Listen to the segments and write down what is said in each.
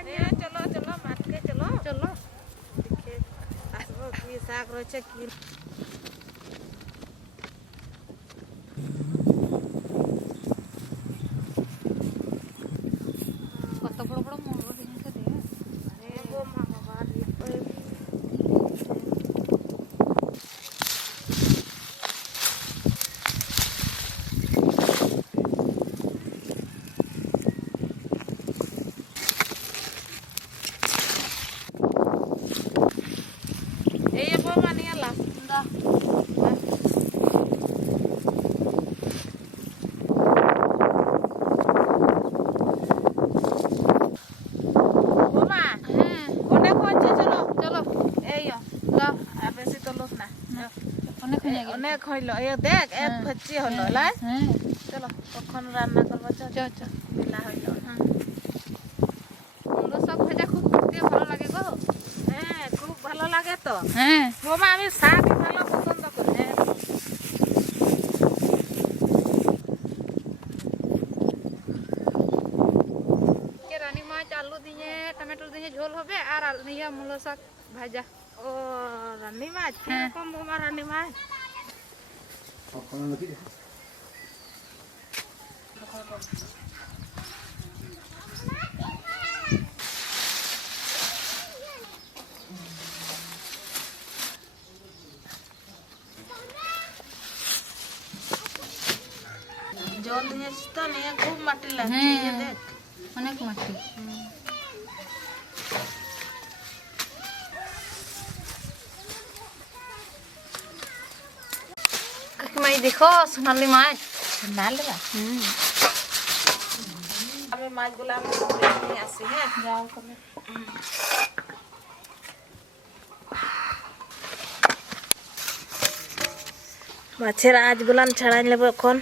चलो चलो मार के चलो चलो देखे आसबो की साग रहे की কত বড় বড় মোড় জিনিস দিয়ে अरे वो मामा बाहर ये वो मानी अल्लाह दा অনেক হইল এ দেখ এক ভচ্চি হলো লাই চলো কখন রান্না করব চল চল মিলা হইল মুলো শাক ভাজা খুব খেতে ভালো লাগে গো হ্যাঁ খুব ভালো লাগে তো হ্যাঁ মামা আমি শাক ভালো পছন্দ করি হ্যাঁ কে রানী মাছ আলু দিয়ে টমেটো দিয়ে ঝোল হবে আর নিয়া মুলো শাক ভাজা ও রানী মাছ কিরকম মামা রানী মাছ জল নিয়েছিস তো নিয়ে খুব মাটি লাগছে এই দেখ অনেক মাটি কাকিমাই দেখো সোনালি মাছ সোনালি মাছ আমি মাছগুলো আমি নিয়ে আসি হ্যাঁ যাও করে মাছের আঁশগুলান ছাড়াই নেব এখন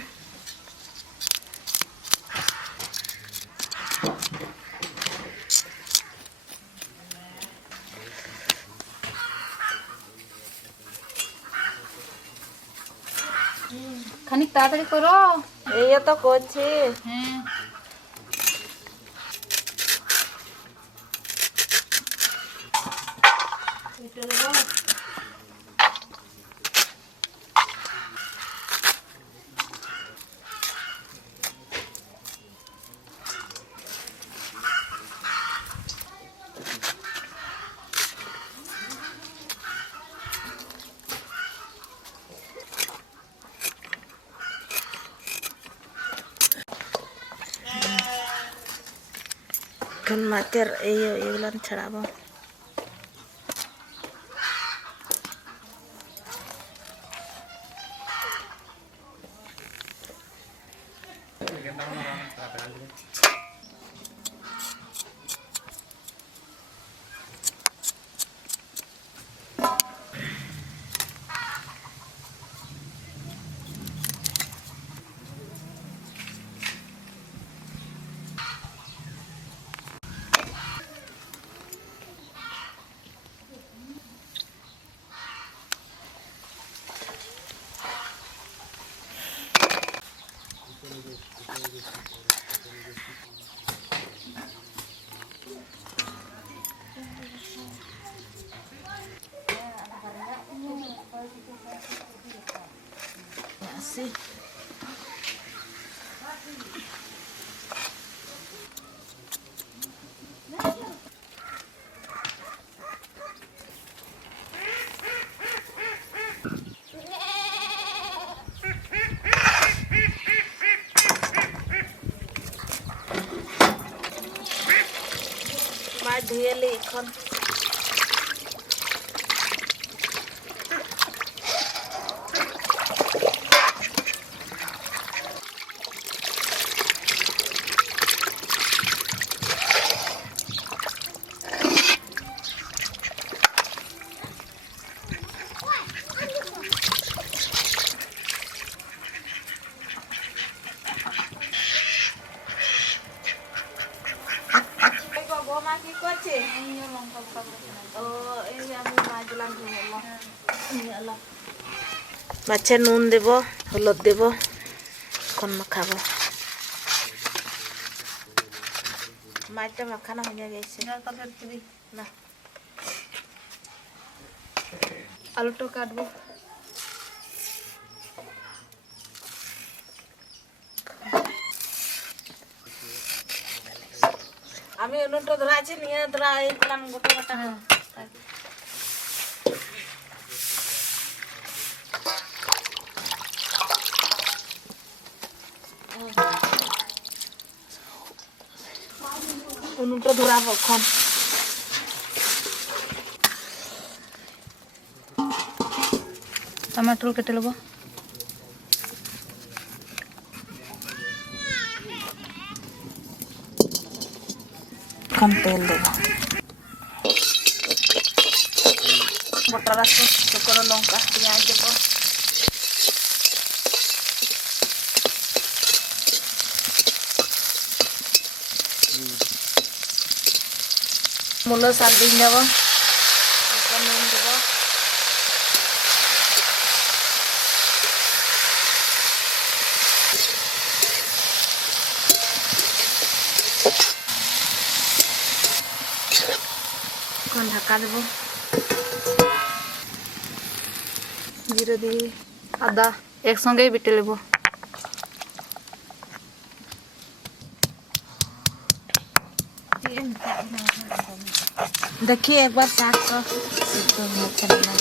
খানিক তাড়াতাড়ি করো এই তো করছি হ্যাঁ এখন মাছের এইগুলো ছাড়াবো así más ধুয়ে এখন কি করছে মাছে নুন দেব হলুদ দেব এখন মাখাবো মাছটা মাখানো হয়ে গেছে না আলুটা কাটবো আমি উনুনটা ধরাইছি নিয়ে ধরা এই প্লান গোটা গোটা উনুনটা ধরাবো এখন टमाटर केटे लेबो कम तेल देबो बटर राखो चुकर लंका प्याज देबो मुलो साल दिन देबो नून देबो ढाका देव जीरा दी आदा एक संगे बिटे लेबो देखिए एक बार साग को एकदम अच्छा लगा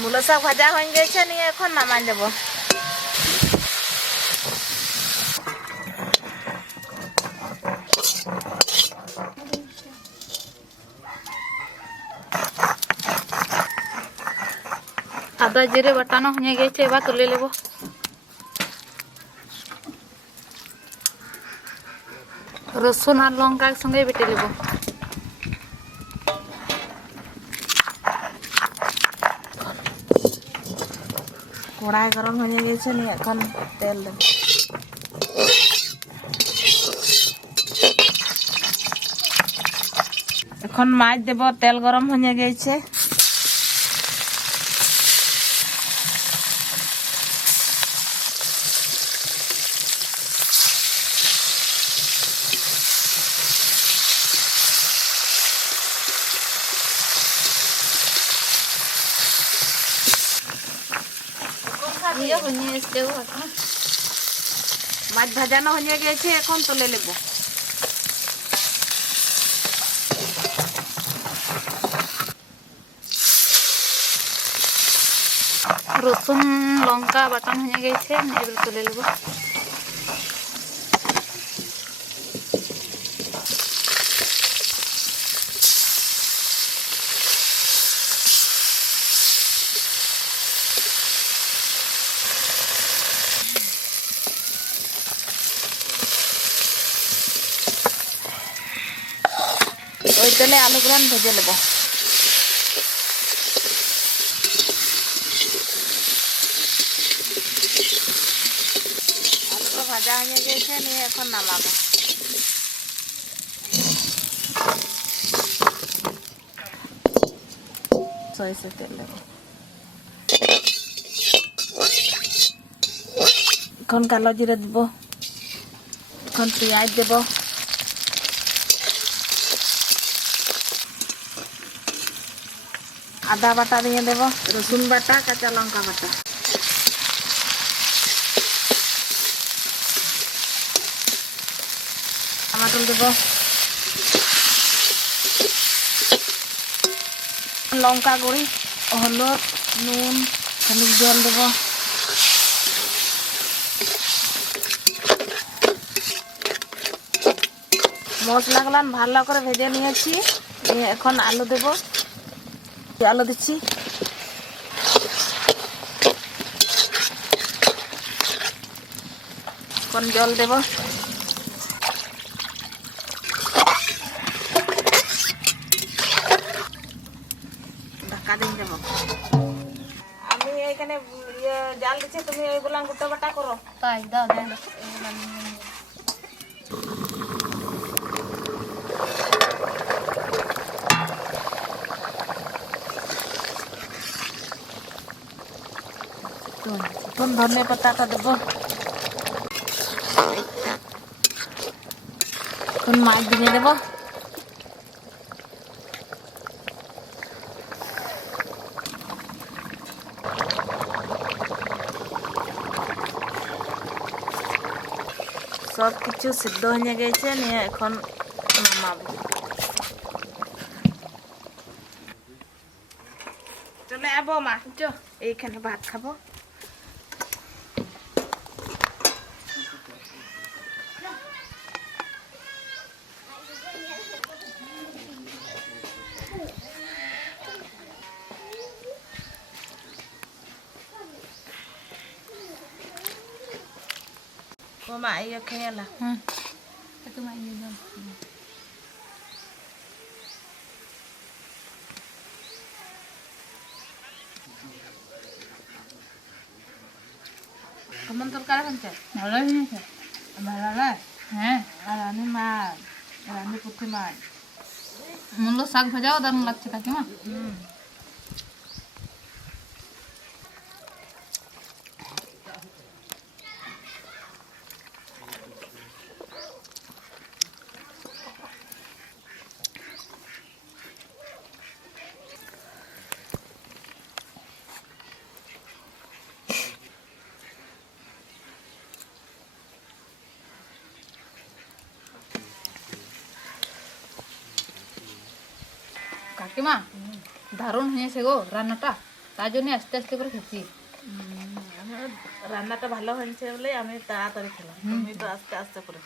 मुलो साग भाजा हो गए नहीं एखन नामाई देव आदा जीरे बटानो हो गए एबार तुले लेबो रसुन और लंका संगे बेटे लेबो कड़ाई गरम हो गए नहीं एखन तेल देव एखन माछ देव तेल गरम हो गए ये बनिए इसके ऊपर माछ भाजानो हो गए एखन तुले लेब रसुन लंका बाटन हो गए एबार तुले लेबो ওই তেলে আলুগুলো ভেজে নেব আলুটা ভাজা হয়ে গেছে নিয়ে এখন নামাবো সরিষার তেল দেব এখন কালো জিরে দেব এখন পেঁয়াজ দেব आदा बाटा दिए देव रसुन बाटा काचा लंका बाटा टमाटर देव लंका गुड़ी हलद नून खानिक जल देव मसला गुलान भालो करे भेजे निয়েছি এখন आलू देव आलू दिच्छी कौन जल देव ढाका दिन देव আমি এখানে জাল দিচ্ছি তুমি এইগুলা গোটা বাটা করো তাই দাও দাও এখন ধনে পাতাটা দেব, এখন মাছ দিয়ে দেব। সব কিছু সিদ্ধ হয়ে গেছে, নিয়ে এখন নামাবো। চলে যাবো মা, এইখানে ভাত খাবো। মা ইয়ে খেয়ে এলা। Itu mah ini dong. কেমন তরকারি হচ্ছে? ভালোই হয়েছে। ভালো না? হ্যাঁ, আর আমি মাছ, আর আমি পুঁটি মাছ। মূলো শাক ভাজাও দারুণ লাগছে কাকিমা। কাকিমা দারুণ হয়েছে গো রান্নাটা, তার জন্য আস্তে আস্তে করে খেয়েছি। রান্নাটা ভালো হয়েছে বলে আমি তাড়াতাড়ি খেলাম, তুমি তো আস্তে আস্তে করে।